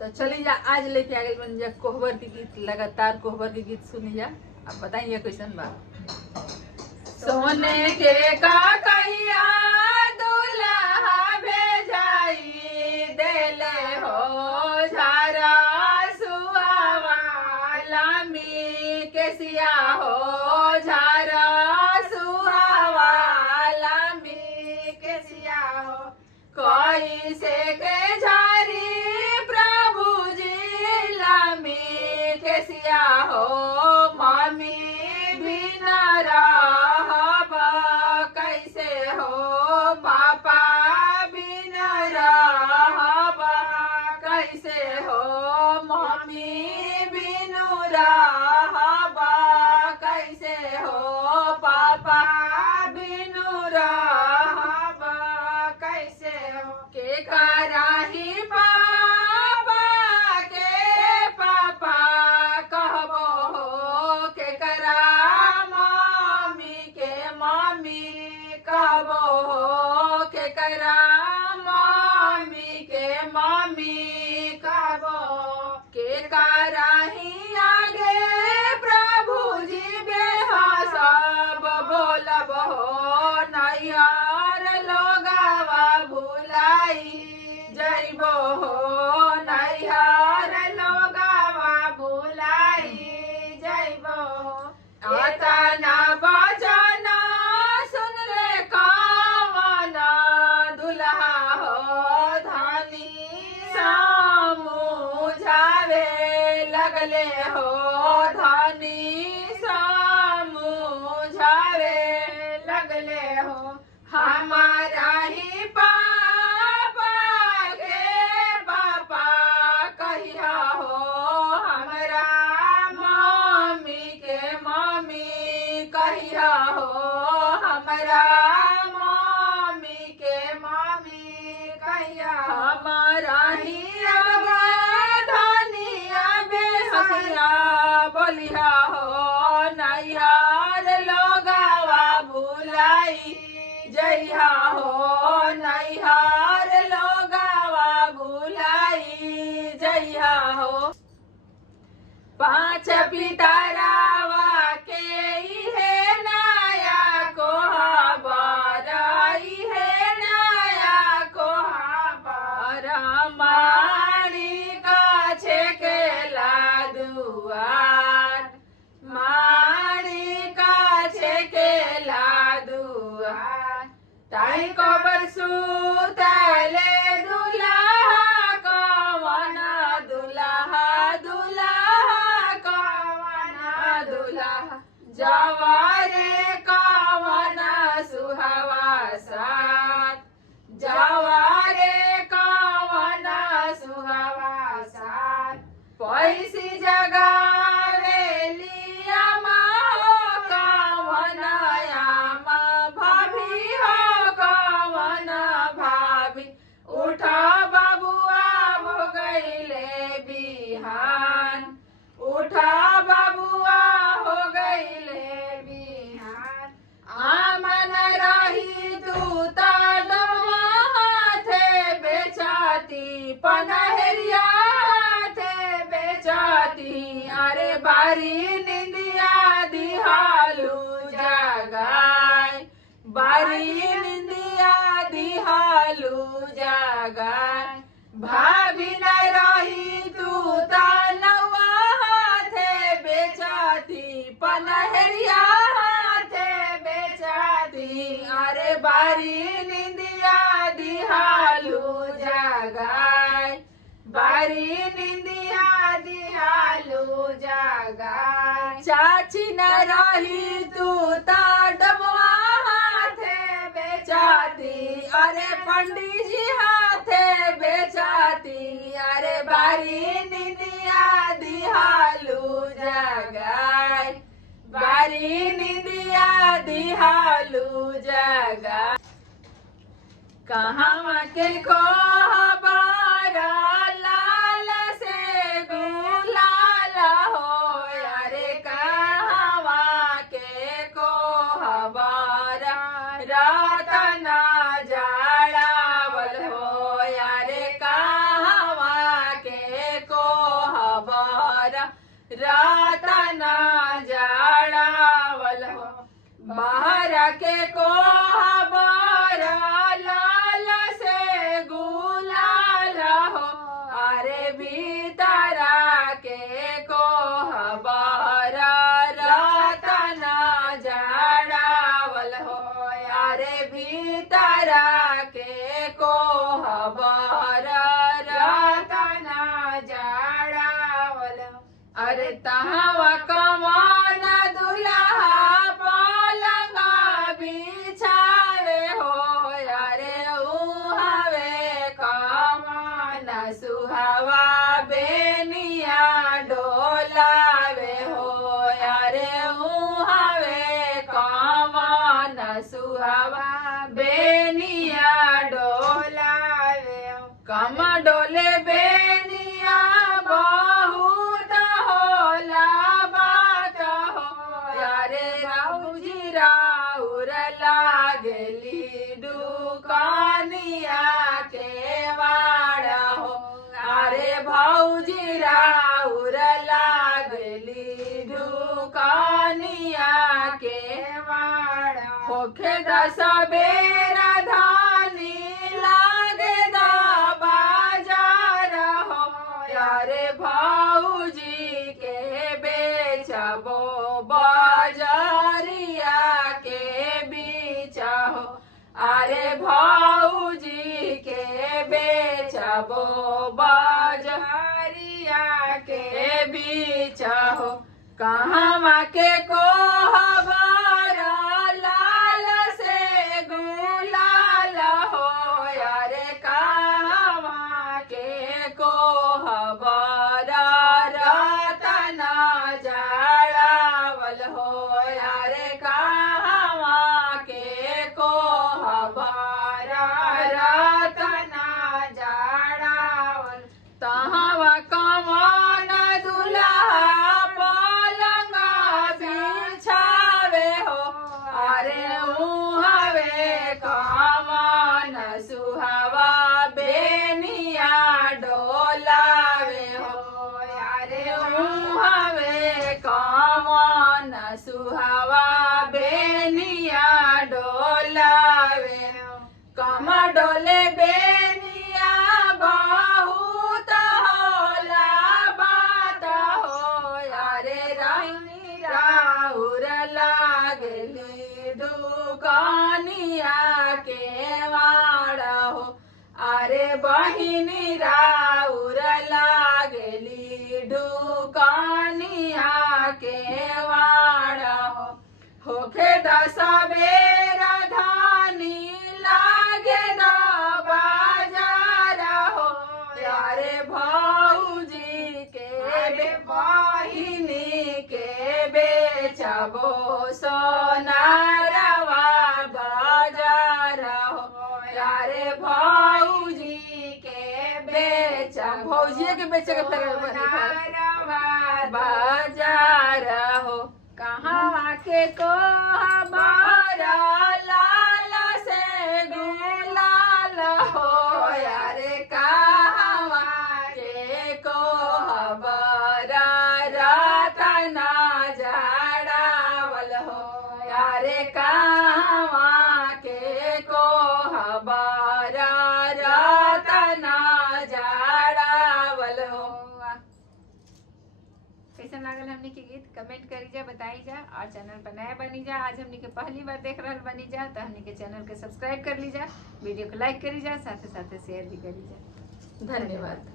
तो चली जा, आज लेके आ गई बन जा कोहबर के गीत। लगातार कोहबर के गीत सुनी जा। अब बताइए क्वेश्चन बा। सोने के काकैया दुल्हा भेजाई देले हो झारा सुहावा लामी केसिया हो झारा सुहावा लामी केसिया हो कोई से के झारी प्रभु जी लामी केसिया हो मामी बिना रहब कैसे हो पापा बिना रहब कैसे हो मम्मी बिनु रहब कैसे हो पापा बिनु रहब कैसे हो के कराही पापा के पापा कहबो हो के करा मम्मी के मम्मी कहबो हो के करा मम्मी के मम्मी कहबो के कराही आगे प्रभु जी बेहसब बोलब हो नैयर लोगवा भुलाई जइबो हो नैयर लोगवा भुलाई जइबो अतना बचन सुन ले कवन दुल्हा हो धनी समझावे लगले हो धनी समझावे लगले हो हमारा ही पापा के पापा कहिया हो हमरा मम्मी के मम्मी कहिया हो हमरा मम्मी के मम्मी कहिया हमारा ही धनिया बेहसिया बोलिया हो नैयर लोगवा भुलाई जइहा हो नैहर लोगवा भुलाई जइहा हो पांच पितरावा के इहे नया कोहबर इहे नया कोहबर मारी काछे के लादुआर मारी काछे के लादुआर ताई कबर सुतले दुल्हा कवन दुल्हा दुल्हा कवन दुल्हा जवारे कवन सुहावा साथ जवारे कवन सुहावा साथ पैसी जगावे लिया माँ कवन आमा भाभी हो कवन भाभी उठा बाबुआ हो गईले बिहान उठा बाबुआ हो गईले बिहान आमन रही तू तडवा हाथे बेचाती पनहरिया हाथे बेचाती अरे बारी निंदिया दिहालू जगाय बारी निंदिया दिहालू जगाय भाभी न रही तू तनवा हाथे बेचाती पनहरिया हाथे बेचाती अरे बारी निंदिया दिहालू जगाय बारी निंदिया दिहालू जगाय चाची न रही तू तडवा हाथे बेचाती अरे पंडित जी हाथे बेचाती अरे बारी निंदिया दिहालू जगाय बारी निंदिया दिहालू जगाय कहाँ के कोहबर लाल से गुलाल हो अरे कहाँ के कोहबर रतना जाड़ावल हो यारे कहाँ के रतना जाड़ावल हो बाहर के कोहबर लाल से गुलाल हो अरे भीतरा के कोहबर रतना जाड़ावल हो अरे भीतरा के कोहबर रतना जाड़ावल हो अरे तहवा कमान दुल्हा पलंगा बिछावे हो अरे उहावे कमान सुहावा बेनिया डोलावे हो अरे उहावे कमान सुहावा बेनिया डोलावे हो कम डोले बेनिया बहुत होला बात हो अरे राउजी राउर लागली दुकानिया के वाड़ हो अरे भौजी राउर लागली दुकानिया के वाड़ होखे दस बेरा धानी लागे दा बाजार हो अरे भौजी के बेचबो बाजारिया के बीच हो अरे भौजी के बेचबो बाजारिया के बीच हो कहवा के कोहबर लाल से गुलाल हो अरे कहवा के कोहबर रतना जाड़ावल हो अरे कहवा के कोहबर रतना जाड़ावल तहवा कमान दुल्हा पलंगा बिछावे हो अरे उहावे कमान सुहावा बेनिया डोलावे हो अरे उहावे कमान सुहावा बेनिया डोलावे हो कम डोले बेनिया बहुत होला बात हो अरे रानी राउर लागली दुकानिया के वाड़ हो अरे बहिनी राउर लागली दुकानिया के वाड़ हो होखे दस बेरा धानी लागे दा बाजार हो अरे भौजी के बहिनी के बेचबो सोनारवा बाजार हो अरे भौजी के बेच भौजी के बेचे के बाजार हो कहाँ के कोहबर लाल से गुलाल हो अरे कहाँ के कोहबर रतना जाड़ावल हो अरे कहाँ के कोहबर रतना जाड़ावल हो। कैसन लागल हमनी के गीत कमेंट करी जा बताई जा और चैनल पर नया बनी जा आज हमनी के पहली बार देख रहल बनी जा तो हमनी के चैनल के सब्सक्राइब कर ली जा वीडियो को लाइक करी जा साथे साथे शेयर भी करी जा। धन्यवाद।